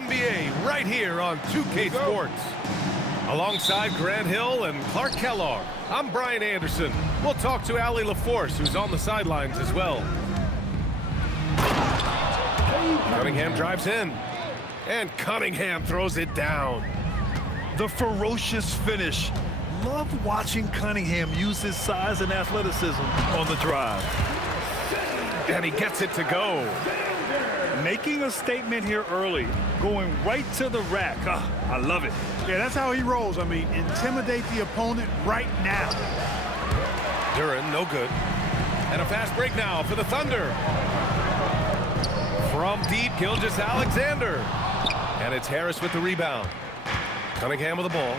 NBA right here on 2K Sports. Alongside Grant Hill and Clark Kellogg, I'm Brian Anderson. We'll talk to Allie LaForce, who's on the sidelines as well. Cunningham drives in, and Cunningham throws it down. The ferocious finish. Love watching Cunningham use his size and athleticism on the drive. And he gets it to go. Making a statement here early, going right to the rack. I love it. Yeah, that's how he rolls. I mean, intimidate the opponent right now. Duren, no good. And a fast break now for the Thunder. From deep, Gilgeous-Alexander. And it's Harris with the rebound. Cunningham with the ball.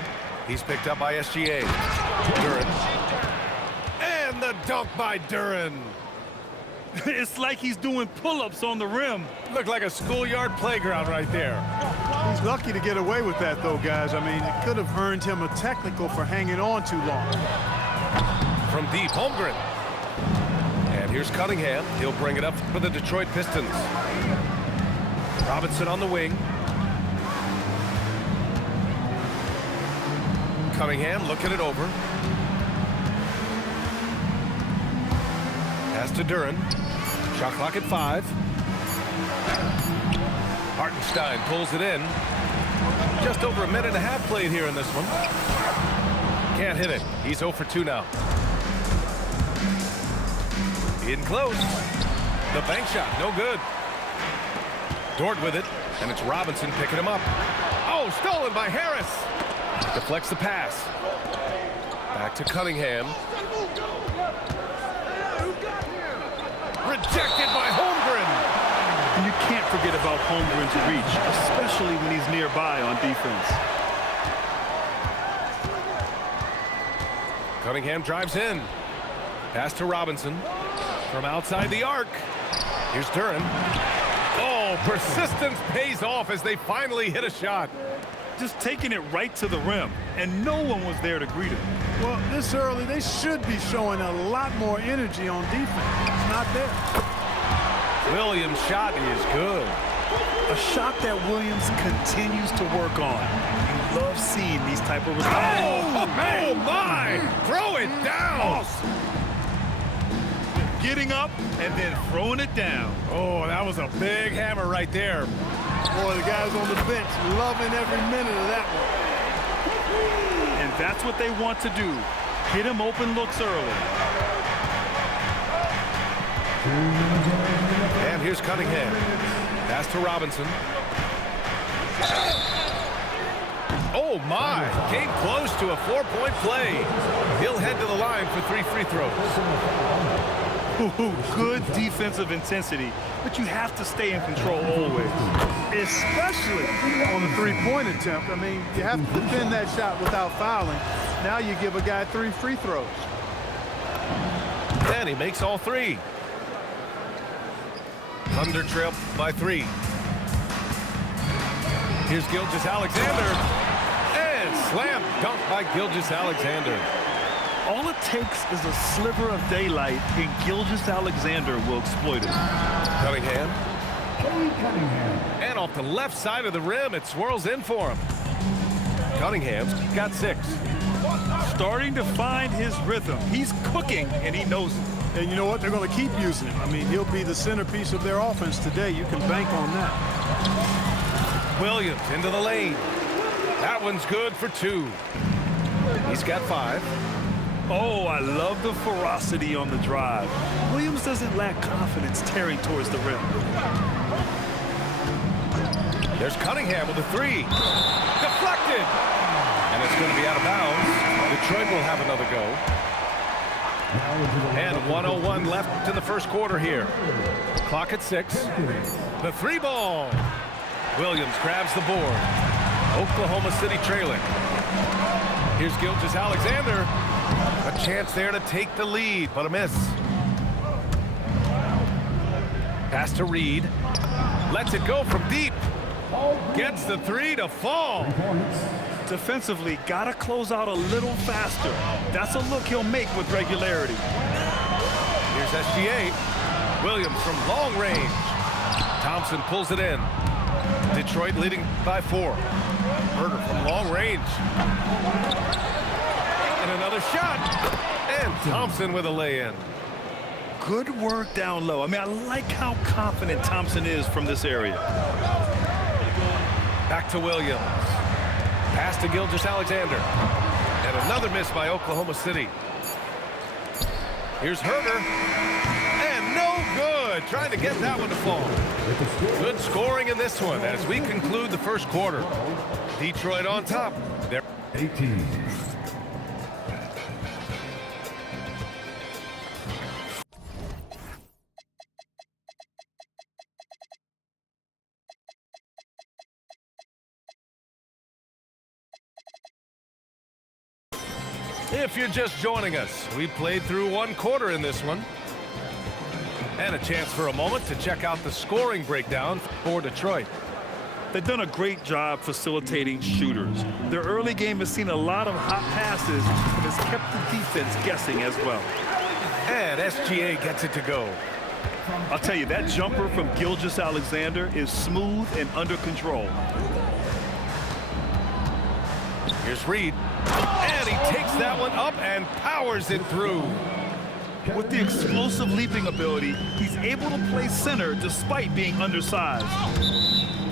He's picked up by SGA. Duren. And the dunk by Duren. It's like he's doing pull-ups on the rim. Looked like a schoolyard playground right there. He's lucky to get away with that, though, guys. I mean, it could have earned him a technical for hanging on too long. From deep, Holmgren. And here's Cunningham. He'll bring it up for the Detroit Pistons. Robinson on the wing. Cunningham looking it over. Pass to Duren. Shot clock at 5. Hartenstein pulls it in. Just over a minute and a half played here in this one. Can't hit it. He's 0 for 2 now. In close. The bank shot, no good. Dort with it, and it's Robinson picking him up. Oh, stolen by Harris. Deflects the pass. Back to Cunningham. Rejected by Holmgren. And you can't forget about Holmgren's reach, especially when he's nearby on defense. Cunningham drives in. Pass to Robinson. From outside the arc. Here's Duren. Oh, persistence pays off as they finally hit a shot. Just taking it right to the rim, and no one was there to greet him. Well, this early, they should be showing a lot more energy on defense. It's not there. Williams' shot is good. A shot that Williams continues to work on. You love seeing these type of results. Oh, man. Oh, my! Throw it down! Getting up and then throwing it down. Oh, that was a big hammer right there. Boy, the guys on the bench loving every minute of that one. And that's what they want to do. Get him open looks early. And here's Cunningham. Pass to Robinson. Oh, my. Came close to a 4-point play. He'll head to the line for 3 free throws. Good defensive intensity, but you have to stay in control always. Especially on the three-point attempt. I mean, you have to defend that shot without fouling. Now you give a guy 3 free throws. And he makes all 3. Thunder trail by 3. Here's Gilgeous-Alexander. And slam dunk by Gilgeous-Alexander. All it takes is a sliver of daylight, and Gilgeous-Alexander will exploit it. Cunningham. And off the left side of the rim, it swirls in for him. Cunningham's got 6. Starting to find his rhythm. He's cooking, and he knows it. And you know what? They're going to keep using him. I mean, he'll be the centerpiece of their offense today. You can bank on that. Williams into the lane. That one's good for 2. He's got 5. Oh, I love the ferocity on the drive. Williams doesn't lack confidence tearing towards the rim. There's Cunningham with a 3. Deflected. And it's going to be out of bounds. Detroit will have another go. And 1:01 left in the first quarter here. Clock at 6. The 3 ball. Williams grabs the board. Oklahoma City trailing. Here's Gilgeous-Alexander. A chance there to take the lead, but a miss. Pass to Reed. Lets it go from deep. Gets the 3 to fall. Defensively, gotta close out a little faster. That's a look he'll make with regularity. Here's SGA. Williams from long range. Thompson pulls it in. Detroit leading by 4. Herder from long range. And another shot. And Thompson with a lay-in. Good work down low. I mean, I like how confident Thompson is from this area. Back to Williams. Pass to Gilgeous-Alexander. And another miss by Oklahoma City. Here's Herder. And no good. Trying to get that one to fall. Good scoring in this one as we conclude the first quarter. Detroit on top. They're 18. If you're just joining us, we played through one quarter in this one. And a chance for a moment to check out the scoring breakdown for Detroit. They've done a great job facilitating shooters. Their early game has seen a lot of hot passes and has kept the defense guessing as well. And SGA gets it to go. I'll tell you, that jumper from Gilgeous-Alexander is smooth and under control. Here's Reed. And he takes that one up and powers it through. With the explosive leaping ability, he's able to play center despite being undersized.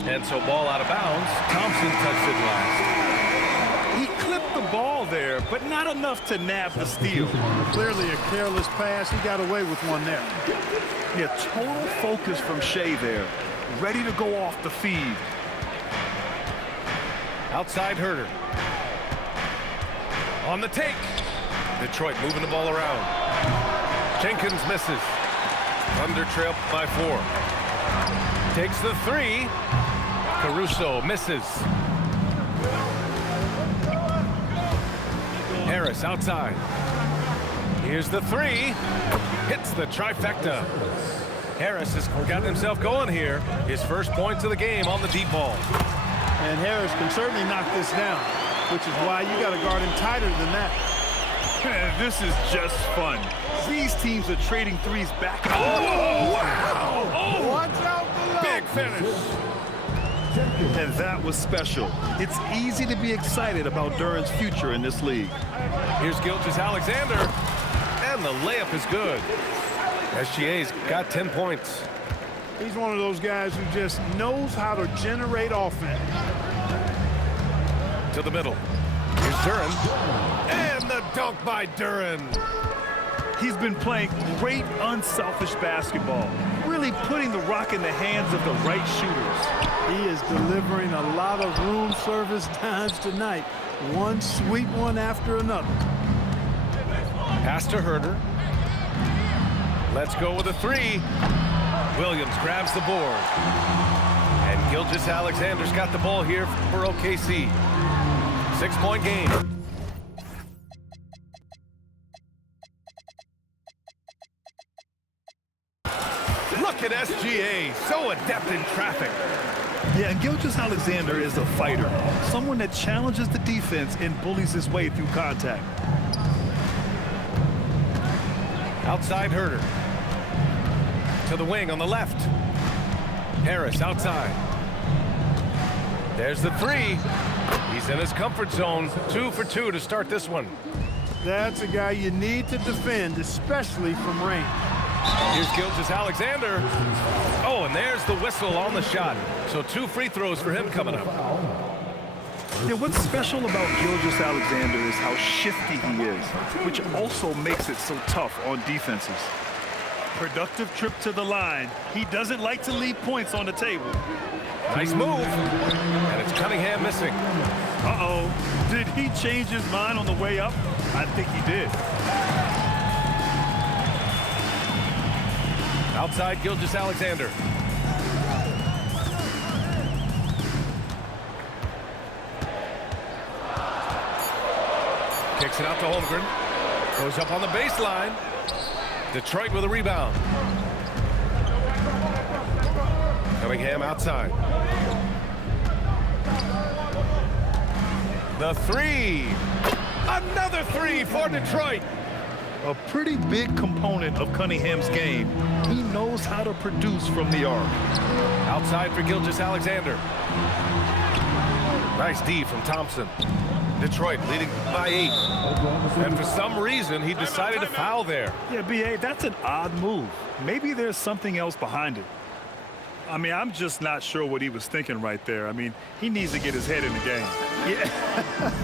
And so ball out of bounds. Thompson touched it last. He clipped the ball there, but not enough to nab the steal. Clearly a careless pass. He got away with one there. Yeah, total focus from Shea there. Ready to go off the feed. Outside Herder. On the take. Detroit moving the ball around. Jenkins misses. Thunder trail by 4. Takes the 3. Caruso misses. Harris outside. Here's the 3. Hits the trifecta. Harris has got himself going here. His first points of the game on the deep ball. And Harris can certainly knock this down, which is why you got to guard him tighter than that. This is just fun. These teams are trading threes back. Oh, wow! Oh, watch out below. Big finish. And that was special. It's easy to be excited about Duran's future in this league. Here's Gilgeous-Alexander. And the layup is good. SGA's got 10 points. He's one of those guys who just knows how to generate offense. To the middle. Here's Duran. And the dunk by Duran. He's been playing great, unselfish basketball, really putting the rock in the hands of the right shooters. He is delivering a lot of room service times tonight. One sweet one after another. Pass to Herder. Let's go with a 3. Williams grabs the board. And Gilgeous-Alexander's got the ball here for OKC. 6-point game. Look at SGA, so adept in traffic. Yeah, and Gilgeous-Alexander is a fighter, someone that challenges the defense and bullies his way through contact. Outside Herder. To the wing on the left. Harris outside. There's the 3. He's in his comfort zone. 2 for 2 to start this one. That's a guy you need to defend, especially from range. Here's Gilgeous-Alexander. Oh, and there's the whistle on the shot. So 2 free throws for him coming up. Yeah, what's special about Gilgeous-Alexander is how shifty he is, which also makes it so tough on defenses. Productive trip to the line. He doesn't like to leave points on the table. Nice move. And it's Cunningham missing. Uh-oh. Did he change his mind on the way up? I think he did. Outside Gilgeous-Alexander. Kicks it out to Holmgren. Goes up on the baseline. Detroit with a rebound. Cunningham outside. The 3. Another 3 for Detroit. A pretty big component of Cunningham's game. He knows how to produce from the arc. Outside for Gilgeous-Alexander. Nice D from Thompson. Detroit leading by 8. And for some reason, he decided to foul there. Yeah, B.A., that's an odd move. Maybe there's something else behind it. I mean, I'm just not sure what he was thinking right there. I mean, he needs to get his head in the game. Yeah,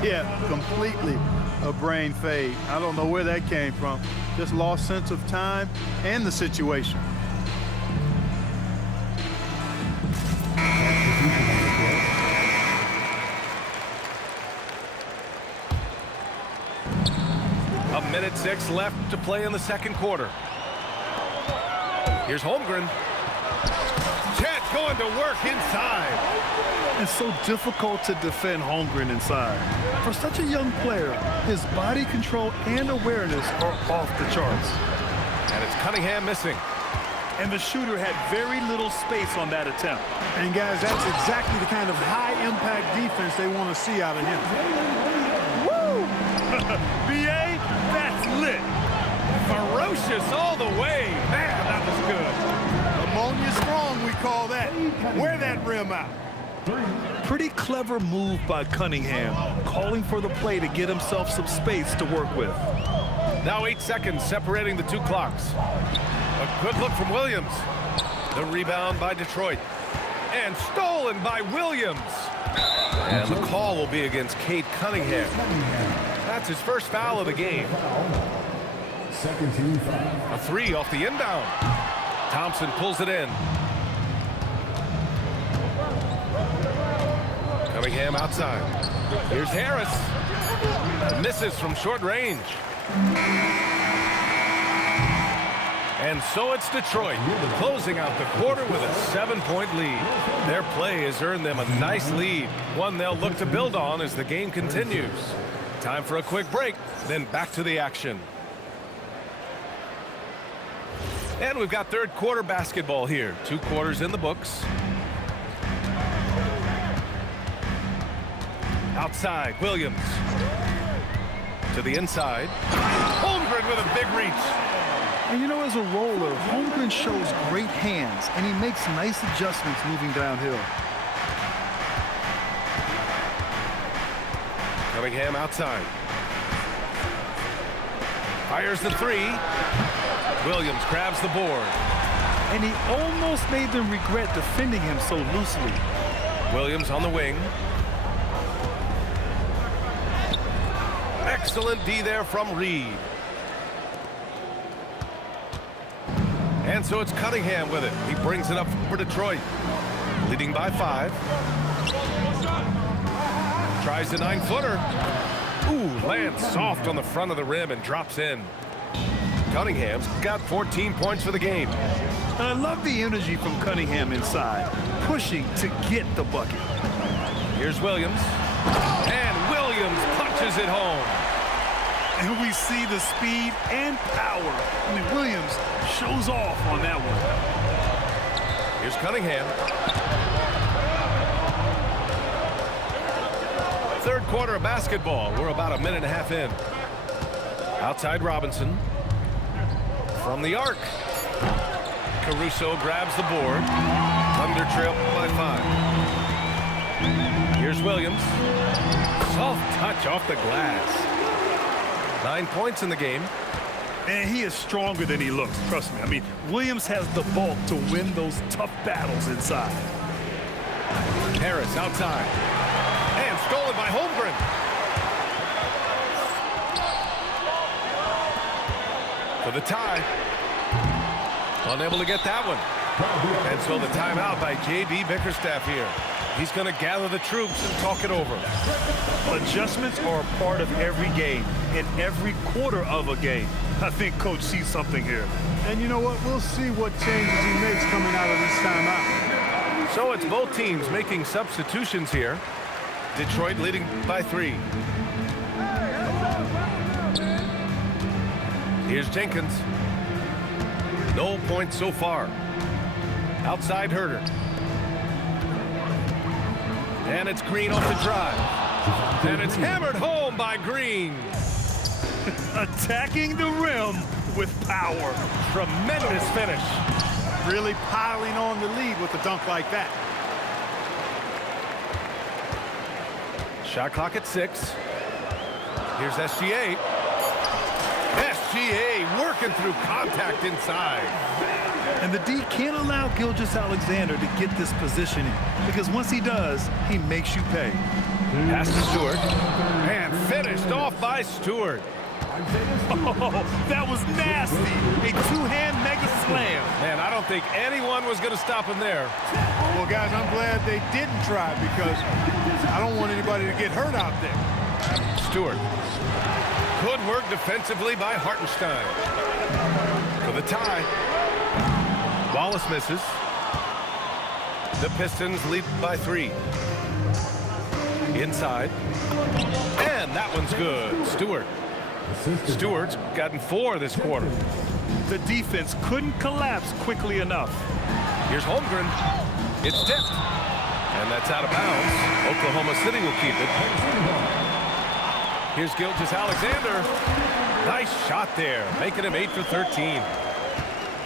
yeah, completely a brain fade. I don't know where that came from. Just lost sense of time and the situation. A minute 6 left to play in the second quarter. Here's Holmgren. Chet going to work inside. It's so difficult to defend Holmgren inside. For such a young player, his body control and awareness are off the charts. And it's Cunningham missing. And the shooter had very little space on that attempt. And guys, that's exactly the kind of high-impact defense they want to see out of him. Woo! B.A., that's lit. Ferocious all the way. Man, that was good. Ammonia strong, we call that. Wear that rim out. Pretty clever move by Cunningham, calling for the play to get himself some space to work with. Now 8 seconds separating the two clocks. A good look from Williams. The rebound by Detroit. And stolen by Williams. And the call will be against Cade Cunningham. That's his first foul of the game. A 3 off the inbound. Thompson pulls it in. Cunningham outside. Here's Harris. Misses from short range. And so it's Detroit closing out the quarter with a 7-point lead. Their play has earned them a nice lead, one they'll look to build on as the game continues. Time for a quick break, then back to the action. And we've got third quarter basketball here. 2 quarters in the books. Outside, Williams. To the inside. Holmgren with a big reach. And you know, as a roller, Holmgren shows great hands, and he makes nice adjustments moving downhill. Cunningham outside. Fires the 3. Williams grabs the board. And he almost made them regret defending him so loosely. Williams on the wing. Excellent D there from Reed. And so it's Cunningham with it. He brings it up for Detroit. Leading by 5. Tries the 9-footer. Ooh, lands soft on the front of the rim and drops in. Cunningham's got 14 points for the game. I love the energy from Cunningham inside, pushing to get the bucket. Here's Williams. And Williams punches it home. And we see the speed and power. I mean, Williams shows off on that one. Here's Cunningham. Third quarter of basketball. We're about a minute and a half in. Outside Robinson. From the arc. Caruso grabs the board. Thunder trail by 5. Here's Williams. Soft touch off the glass. 9 points in the game. And he is stronger than he looks, trust me. I mean, Williams has the bulk to win those tough battles inside. Harris outside. And stolen by Holmgren. For the tie. Unable to get that one. And so the timeout by J.B. Bickerstaff here. He's going to gather the troops and talk it over. Adjustments are a part of every game, in every quarter of a game. I think Coach sees something here. And you know what? We'll see what changes he makes coming out of this timeout. So it's both teams making substitutions here. Detroit leading by 3. Here's Jenkins. No points so far. Outside Herter. And it's Green off the drive. And it's hammered home by Green. Attacking the rim with power. Tremendous finish. Really piling on the lead with a dunk like that. Shot clock at 6. Here's SGA. SGA working through contact inside. And the D can't allow Gilgeous-Alexander to get this positioning, because once he does, he makes you pay. Pass to Stewart. And finished off by Stewart. Oh, that was nasty. A two-hand mega slam. Man, I don't think anyone was going to stop him there. Well, guys, I'm glad they didn't try, because I don't want anybody to get hurt out there. Stewart. Good work defensively by Hartenstein. For the tie. Wallace misses. The Pistons lead by 3. Inside. And that one's good. Stewart's gotten 4 this quarter. The defense couldn't collapse quickly enough. Here's Holmgren. It's tipped. And that's out of bounds. Oklahoma City will keep it. Here's Gilgeous-Alexander. Nice shot there, making him 8 for 13.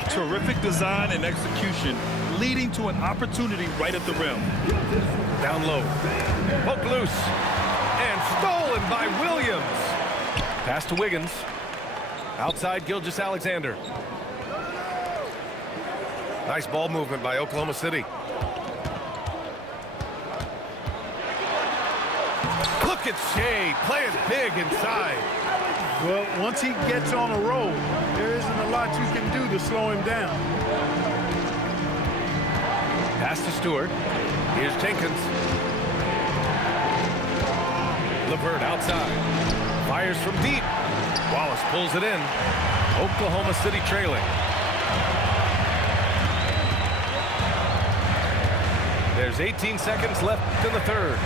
Terrific design and execution, leading to an opportunity right at the rim. Down low. Poked loose. And stolen by Williams. Pass to Wiggins. Outside Gilgeous-Alexander. Nice ball movement by Oklahoma City. Look at Shea playing big inside. Well, once he gets on a roll, there isn't a lot you can do to slow him down. Pass to Stewart. Here's Jenkins. LeVert outside. Fires from deep. Wallace pulls it in. Oklahoma City trailing. There's 18 seconds left in the third.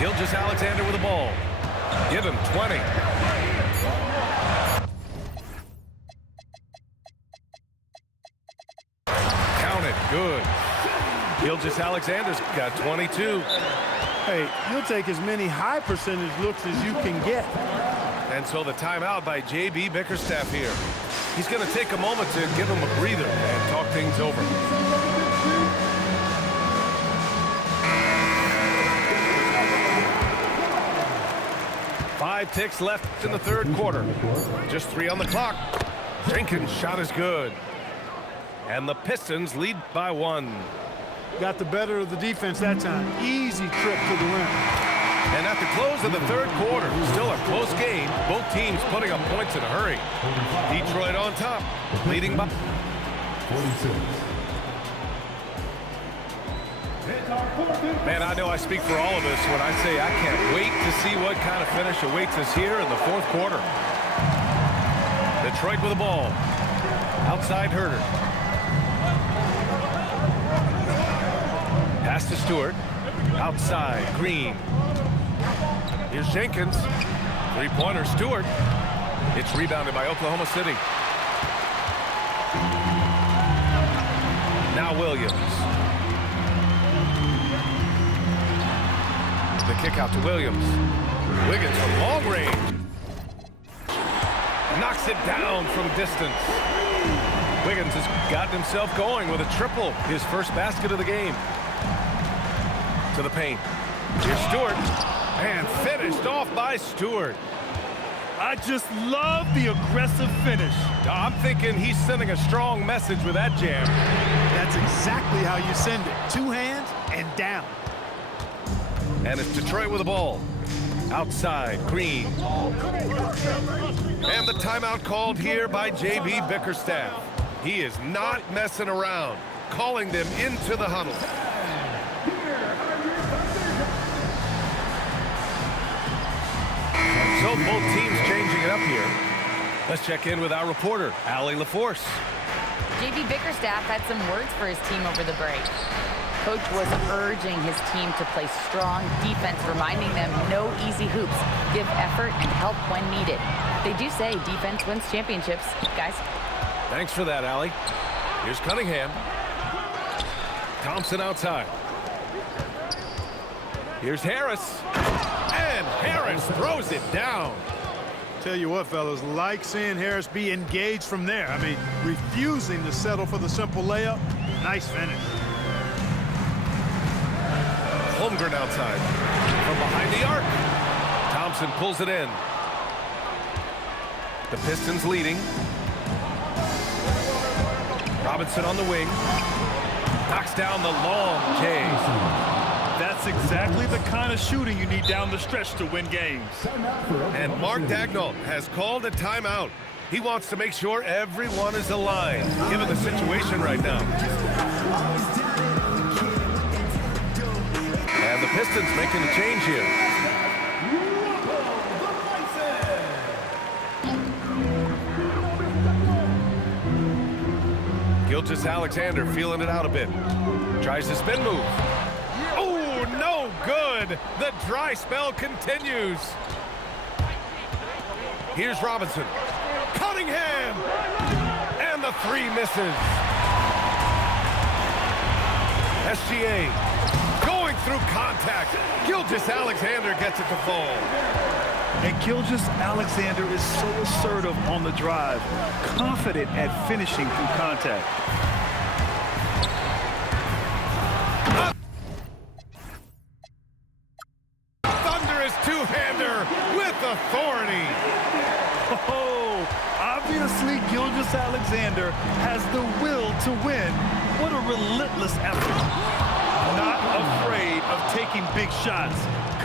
Gilgeous-Alexander with the ball. Give him 20. Count it. Good. Gilgeous-Alexander's got 22. Hey, you'll take as many high percentage looks as you can get. And so the timeout by J.B. Bickerstaff here. He's going to take a moment to give him a breather and talk things over. 5 ticks left in the third quarter. Just 3 on the clock. Jenkins' shot is good. And the Pistons lead by 1. Got the better of the defense that time. Easy trip to the rim. And at the close of the third quarter, still a close game. Both teams putting up points in a hurry. Detroit on top, leading by 46. Man, I know I speak for all of us when I say I can't wait to see what kind of finish awaits us here in the fourth quarter. Detroit with the ball. Outside Herter. Pass to Stewart. Outside Green. Here's Jenkins. Three-pointer Stewart. It's rebounded by Oklahoma City. Now Williams. The kick out to Williams. Wiggins from long range. Knocks it down from distance. Wiggins has gotten himself going with a triple. His first basket of the game. To the paint. Here's Stewart. And finished off by Stewart. I just love the aggressive finish. I'm thinking he's sending a strong message with that jam. That's exactly how you send it. 2 hands and down. And it's Detroit with the ball. Outside, Green. And the timeout called here by J.B. Bickerstaff. He is not messing around, calling them into the huddle. So both teams changing it up here. Let's check in with our reporter, Allie LaForce. J.B. Bickerstaff had some words for his team over the break. Coach was urging his team to play strong defense, reminding them no easy hoops, give effort and help when needed. They do say defense wins championships, guys. Thanks for that, Allie. Here's Cunningham. Thompson outside. Here's Harris. And And Harris throws it down. Tell you what, fellas, like seeing Harris be engaged from there. I mean, refusing to settle for the simple layup. Nice finish. Holmgren outside. From behind the arc. Thompson pulls it in. The Pistons leading. Robinson on the wing. Knocks down the long K. That's exactly the kind of shooting you need down the stretch to win games. And Mark Daigneault has called a timeout. He wants to make sure everyone is aligned, given the situation right now. And the Pistons making a change here. Gilgeous-Alexander feeling it out a bit. Tries the spin move. Oh, no good. The dry spell continues. Here's Robinson. Cunningham. And the three misses. SGA going through contact. Gilgeous-Alexander gets it to fall. And Gilgeous-Alexander is so assertive on the drive, confident at finishing through contact. Thunderous two-hander with authority. Oh, obviously Gilgeous-Alexander has the will to win. What a relentless effort. Not afraid of taking big shots.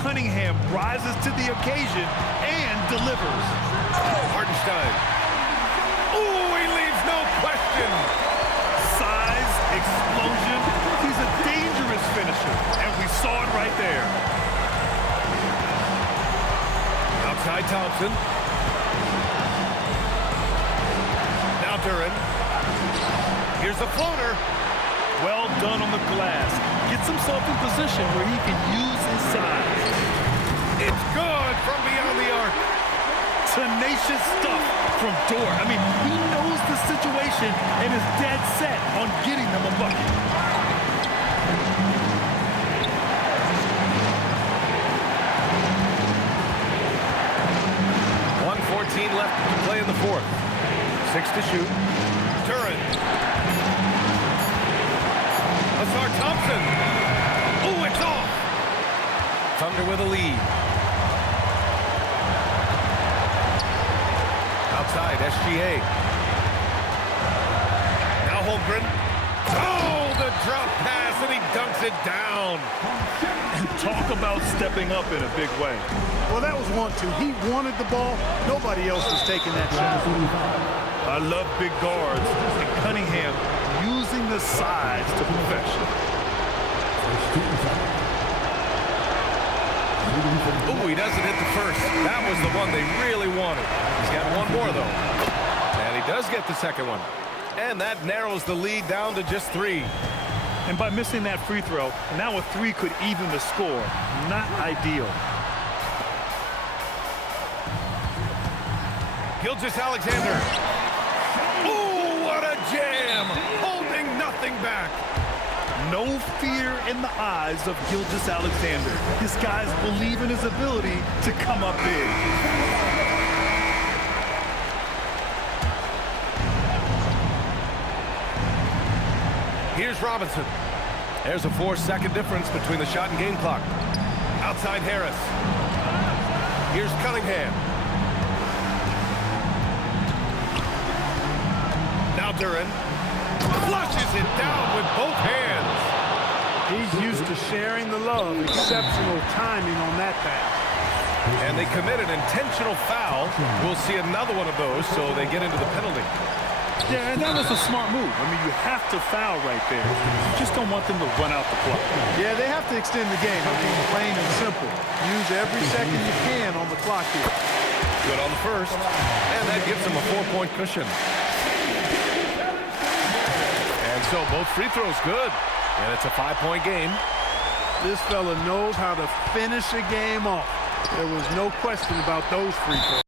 Cunningham rises to the occasion and delivers. Hartenstein. Oh, he leaves no question. Size, explosion. He's a dangerous finisher, and we saw it right there. Outside Thompson. Now Duren. Here's the floater. Well done on the glass. Gets himself in position where he can use his size. It's good from beyond the arc. Tenacious stuff from Dort. I mean, he knows the situation and is dead set on getting them a bucket. .114 left to play in the fourth. 6 to shoot. Duren. Asar Thompson. Oh, it's off. Thunder with a lead. Outside, SGA. Now Holmgren. Oh, the drop pass, and he dunks it down. Talk about stepping up in a big way. Well, that was want to. He wanted the ball. Nobody else was taking that shot. I love big guards, and Cunningham using the size to perfection. Oh, he doesn't hit the first. That was the one they really wanted. He's got one more, though. And he does get the second one. And that narrows the lead down to just 3. And by missing that free throw, now a 3 could even the score. Not ideal. Gilgeous-Alexander. Oh, what a jam! Holding nothing back. No fear in the eyes of Gilgeous-Alexander. This guys believe in his ability to come up big. Here's Robinson. There's a 4-second difference between the shot and game clock. Outside Harris. Here's Cunningham. Now Duren flushes it down with both hands. He's used to sharing the love. Exceptional timing on that pass. And they commit an intentional foul. We'll see another one of those, so they get into the penalty. Yeah, and that was a smart move. I mean, you have to foul right there. You just don't want them to run out the clock. Yeah, they have to extend the game. I mean, plain and simple. Use every second you can on the clock here. Good on the first, and that gives them a 4-point cushion. And so both free throws good, and it's a 5-point game. This fella knows how to finish a game off. There was no question about those free throws.